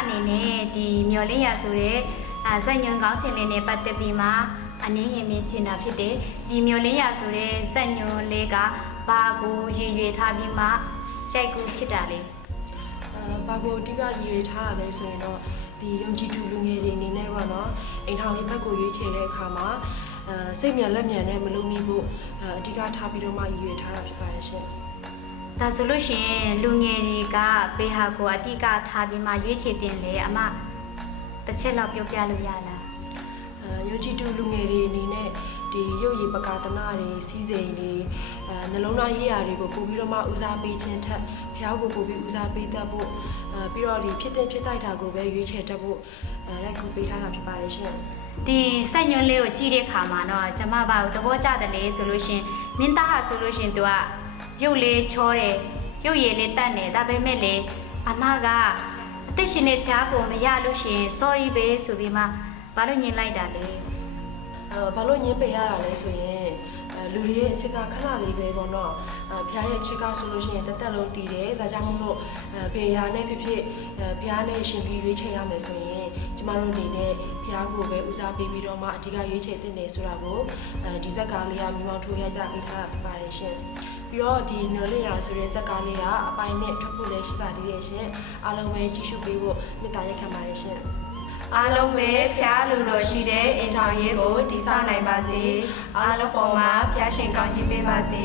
အနေနဲ့ဒီမျော်လင့်ရဆိုတဲ့ဇက်ညွန်ကောင်းစင်လေးနဲ့ပတ်သက်ပြီးမှအနည်းငယ်မြင်ချင်တာဖြစ်တယ်ဒီမျော်လင့်ရဆိုတဲ့ဇက်ညွန်လေးကဘာကိုရည်ရွယ်ထားပြီးမှရိုက်ကူးဖြစ်တာလေဘာကိုအဓိကရည်ရွယ်ထားရလဲဆိုရင်တော့ဒီယုံကြည်သူလူငယ်တွေအနေနဲ့ပေါ့နော်အိမ်ထောင်ရေးဘက်ကိုရွေးချယ်တဲ့အခါမှာစိတ်မြန်လက်မြန်နဲ့မလုံးမိဖို့အဓိကထားပြီးတော့မှရည်ရွယ်ထားတာဖြစ်ပါတယ်ရှင်ဒါဆိုလို့ရှိရင်လူငယ်တွေကဘေးဟာကိုအဓိကထားပြီးမှရွေးချယ်တင်လေအမတစ်ချက်လောက်ပြောပြလို့ရလားယုံကြည်သူလူငယ်တွေအနေနဲ့ဒီရုပ်ရည်ပကာသနာတွေစီးစိမ်တွေနှလုံးသားရေးရာတွေကိုပို့ပြီးတော့မှဦးစားပေးခြင်းထက်ဖျားကိုပို့ပြီးဦးစားပေးတတ်ဖို့ပြီးတော့ဒီဖြစ်တဲ့ဖြစ်တိုက်တာကိုပဲရွေးချယ်တတ်ဖို့လိုက်ကူပေးထားတာဖြစ်ပါတယ်ရှင်ဒီစိုက်ညွန့်လေးကိုကြည့်တဲ့ခါမှာတော့ကျမဘာကိုသဘောကျတယ်လေဆိုလို့ရှင်မင်းသားဟာဆိုလို့ရှင်သူကရုပ်လေးချောတယ်ရုပ်ရည်လေးတတ်နေဒါပေမဲ့လေအမကအသက်ရှင်နေဖျားကိုမရလို့ရှင် sorry ပဲဆိုပြီးမှဘာလို့ညင်လိုက်တာလဲဘာလို့ညင်ပေးရတာလဲဆိုရင်လူတွေရဲ့အချစ်ကခဏလေးပဲပေါ့နော်ဖျားရဲ့အချစ်ကဆိုလို့ရှိရင်တက်တက်လုံးတည်တယ်ဒါကြောင့်မို့လို့ဖေရာနဲ့ဖြစ်ဖြစ်ဖျားနဲ့ရှင်ပြီးရွေးချယ်ရမယ်ဆိုရင်ကျမတို့အနေနဲ့ဖျားကိုပဲဦးစားပေးပြီးတော့မှအဓိကရွေးချယ်တင်နေဆိုတာကိုဒီဇက်ကားလေးကမြေမောင်ထိုးရိုက်တာပေးထားတာဖြစ်ပါတယ်ရှင်ပြီးတော့ဒီမျော်လင့်ရာဆိုတဲ့ဇက်ကားလေးကအပိုင်းနဲ့ထွက်ဖို့လည်းရှိပါသေးတယ်ရှင်အားလုံးပဲကြည့်ရှုပေးဖို့မေတ္တာရက်ခံပါတယ်ရှင်အားလုံးပဲဖျားလူတော်ရှိတဲ့အင်ထောင်ရေးကိုတည်ဆောက်နိုင်ပါစေအားလုံးပေါ်မှာဖျားရှင်ကောင်းချီးပေးပါစေ